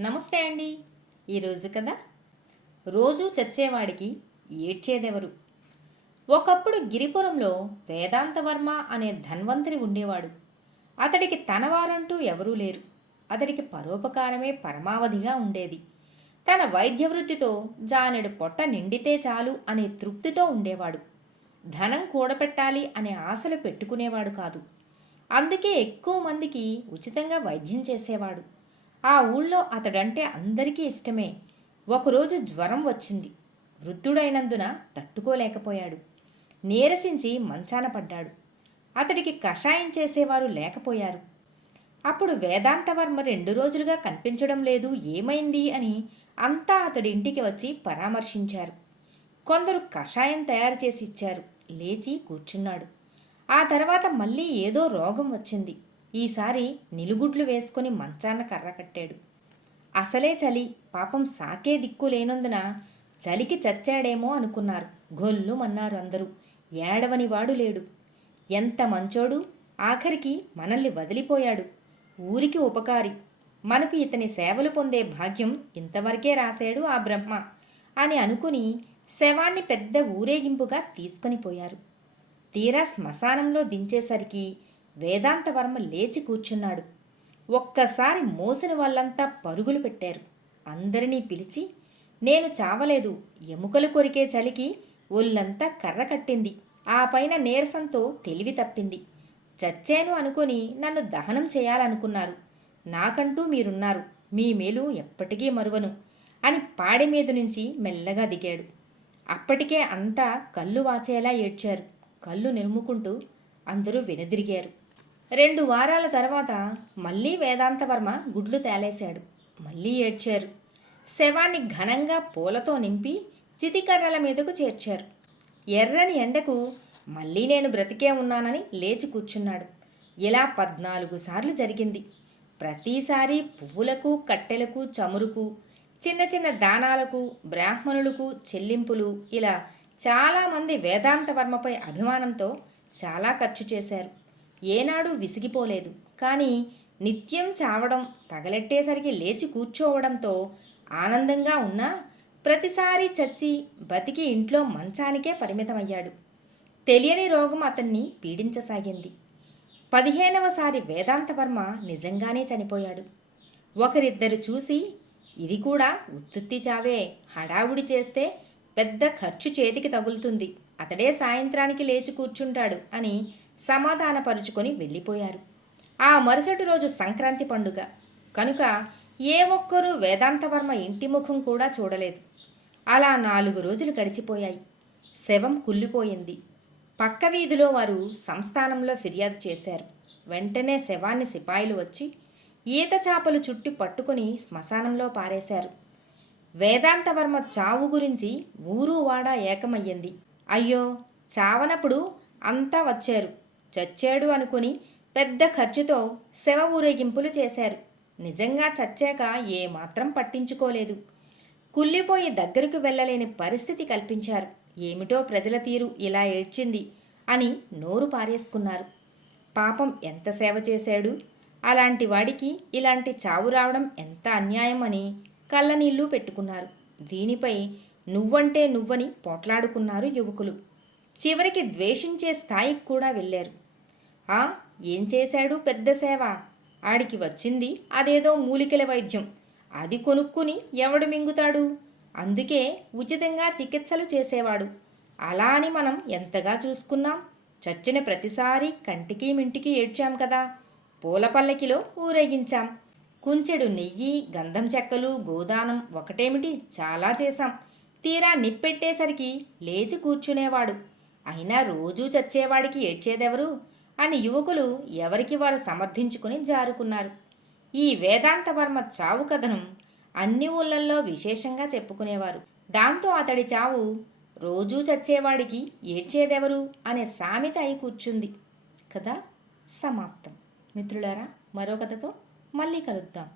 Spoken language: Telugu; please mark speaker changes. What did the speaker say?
Speaker 1: నమస్తే అండి. ఈరోజు కదా? రోజు చచ్చేవాడికి ఏడ్చేదెవరు? ఒకప్పుడు గిరిపురంలో వేదాంతవర్మ అనే ధన్వంతరి ఉండేవాడు. అతడికి తనవారంటూ ఎవరూ లేరు. అతడికి పరోపకారమే పరమావధిగా ఉండేది. తన వైద్య వృత్తితో జానెడు పొట్ట నిండితే చాలు అనే తృప్తితో ఉండేవాడు. ధనం కూడపెట్టాలి అనే ఆశలు పెట్టుకునేవాడు కాదు. అందుకే ఎక్కువ మందికి ఉచితంగా వైద్యం చేసేవాడు. ఆ ఊళ్ళో అతడంటే అందరికీ ఇష్టమే. ఒకరోజు జ్వరం వచ్చింది. వృద్ధుడైనందున తట్టుకోలేకపోయాడు. నీరసించి మంచాన పడ్డాడు. అతడికి కషాయం చేసేవారు లేకపోయారు. అప్పుడు వేదాంతవర్మ రెండు రోజులుగా కనిపించడం లేదు ఏమైంది అని అంతా అతడి ఇంటికి వచ్చి పరామర్శించారు. కొందరు కషాయం తయారు చేసి ఇచ్చారు. లేచి కూర్చున్నాడు. ఆ తర్వాత మళ్ళీ ఏదో రోగం వచ్చింది. ఈసారి నిలుగుడ్లు వేసుకుని మంచాన కర్ర కట్టాడు. అసలే చలి పాపం సాకే దిక్కు లేనందున చలికి చచ్చాడేమో అనుకున్నారు. గొల్లుమన్నారు అందరూ. ఏడవని వాడు లేడు. ఎంత మంచోడు? ఆఖరికి మనల్ని వదిలిపోయాడు. ఊరికి ఉపకారి. మనకు ఇతని సేవలు పొందే భాగ్యం ఇంతవరకే రాశాడు ఆ బ్రహ్మ అని అనుకుని శవాన్ని పెద్ద ఊరేగింపుగా తీసుకొని పోయారు. తీరా శ్మశానంలో దించేసరికి వేదాంతవర్మ లేచి కూర్చున్నాడు. ఒక్కసారి మోసిన వాళ్ళంతా పరుగులు పెట్టారు. అందరినీ పిలిచి నేను చావలేదు. ఎముకలు కొరికే చలికి ఒళ్ళంతా కర్ర కట్టింది. ఆ పైన నీరసంతో తెలివి తప్పింది. చచ్చాను అనుకొని నన్ను దహనం చేయాలనుకున్నారు. నాకంటూ మీరున్నారు. మీ మేలు ఎప్పటికీ మరువను అని పాడి మీద నుంచి మెల్లగా దిగాడు. అప్పటికే అంతా కళ్ళు వాచేలా ఏడ్చారు. కళ్ళు నిరుముకుంటూ అందరూ వెనుదిరిగారు. రెండు వారాల తర్వాత మళ్ళీ వేదాంతవర్మ గుడ్లు తేలేశాడు. మళ్ళీ ఏడ్చారు. శవాన్ని ఘనంగా పూలతో నింపి చితికర్రల మీదకు చేర్చారు. ఎర్రని ఎండకు మళ్ళీ నేను బ్రతికే ఉన్నానని లేచి కూర్చున్నాడు. ఇలా పద్నాలుగు సార్లు జరిగింది. ప్రతిసారి పువ్వులకు కట్టెలకు చమురుకు చిన్న చిన్న దానాలకు బ్రాహ్మణులకు చెల్లింపులు ఇలా చాలామంది వేదాంతవర్మపై అభిమానంతో చాలా ఖర్చు చేశారు. ఏనాడు విసిగిపోలేదు. కానీ నిత్యం చావడం తగలెట్టేసరికి లేచి కూర్చోవడంతో ఆనందంగా ఉన్నా ప్రతిసారి చచ్చి బతికి ఇంట్లో మంచానికే పరిమితమయ్యాడు. తెలియని రోగం అతన్ని పీడించసాగింది. పదిహేనవసారి వేదాంతవర్మ నిజంగానే చనిపోయాడు. ఒకరిద్దరు చూసి ఇది కూడా ఉత్తుత్తి చావే హడావుడి చేస్తే పెద్ద ఖర్చు చేతికి తగులుతుంది అతడే సాయంత్రానికి లేచి కూర్చుంటాడు అని సమాధానపరుచుకొని వెళ్ళిపోయారు. ఆ మరుసటి రోజు సంక్రాంతి పండుగ. కనుక ఏ ఒక్కరూ వేదాంతవర్మ ఇంటి ముఖం కూడా చూడలేదు. అలా నాలుగు రోజులు గడిచిపోయాయి. శవం కుళ్ళిపోయింది. పక్క వీధిలో వారు సంస్థానంలో ఫిర్యాదు చేశారు. వెంటనే శవాన్ని సిపాయిలు వచ్చి ఈత చాపలు చుట్టి పట్టుకుని శ్మశానంలో పారేశారు. వేదాంతవర్మ చావు గురించి ఊరు వాడ ఏకమయ్యింది. అయ్యో చావనప్పుడు అంతా వచ్చారు. చచ్చాడు అనుకుని పెద్ద ఖర్చుతో శవ ఊరేగింపులు చేశారు. నిజంగా చచ్చాక ఏమాత్రం పట్టించుకోలేదు. కుళ్ళిపోయి దగ్గరకు వెళ్ళలేని పరిస్థితి కల్పించారు. ఏమిటో ప్రజల తీరు ఇలా ఏడ్చింది అని నోరు పారేసుకున్నారు. పాపం ఎంత సేవ చేశాడు? అలాంటి వాడికి ఇలాంటి చావు రావడం ఎంత అన్యాయం అని కళ్ళనీళ్ళు పెట్టుకున్నారు. దీనిపై నువ్వంటే నువ్వని పోట్లాడుకున్నారు యువకులు. చివరికి ద్వేషించే స్థాయికి కూడా వెళ్ళారు. ఆ ఏం చేశాడు పెద్ద సేవ? ఆడికి వచ్చింది అదేదో మూలికల వైద్యం. అది కొనుక్కుని ఎవడు మింగుతాడు? అందుకే ఉచితంగా చికిత్సలు చేసేవాడు. అలా అని మనం ఎంతగా చూసుకున్నాం. చచ్చిన ప్రతిసారి కంటికి మింటికి ఏడ్చాం కదా. పూల పల్లకిలో ఊరేగించాం. కుంచెడు నెయ్యి గంధం చెక్కలు గోదానం ఒకటేమిటి? చాలా చేశాం. తీరా నిప్పెట్టేసరికి లేచి కూర్చునేవాడు. అయినా రోజూ చచ్చేవాడికి ఏడ్చేదెవరు? అని యువకులు ఎవరికి వారు సమర్థించుకుని జారుకున్నారు. ఈ వేదాంతవర్మ చావు కథనం అన్ని ఊళ్ళల్లో విశేషంగా చెప్పుకునేవారు. దాంతో అతడి చావు రోజూ చచ్చేవాడికి ఏడ్చేదెవరు? అనే సామెత అయి కూర్చుంది. కదా సమాప్తం. మిత్రులారా మరో కథతో మళ్ళీ కలుద్దాం.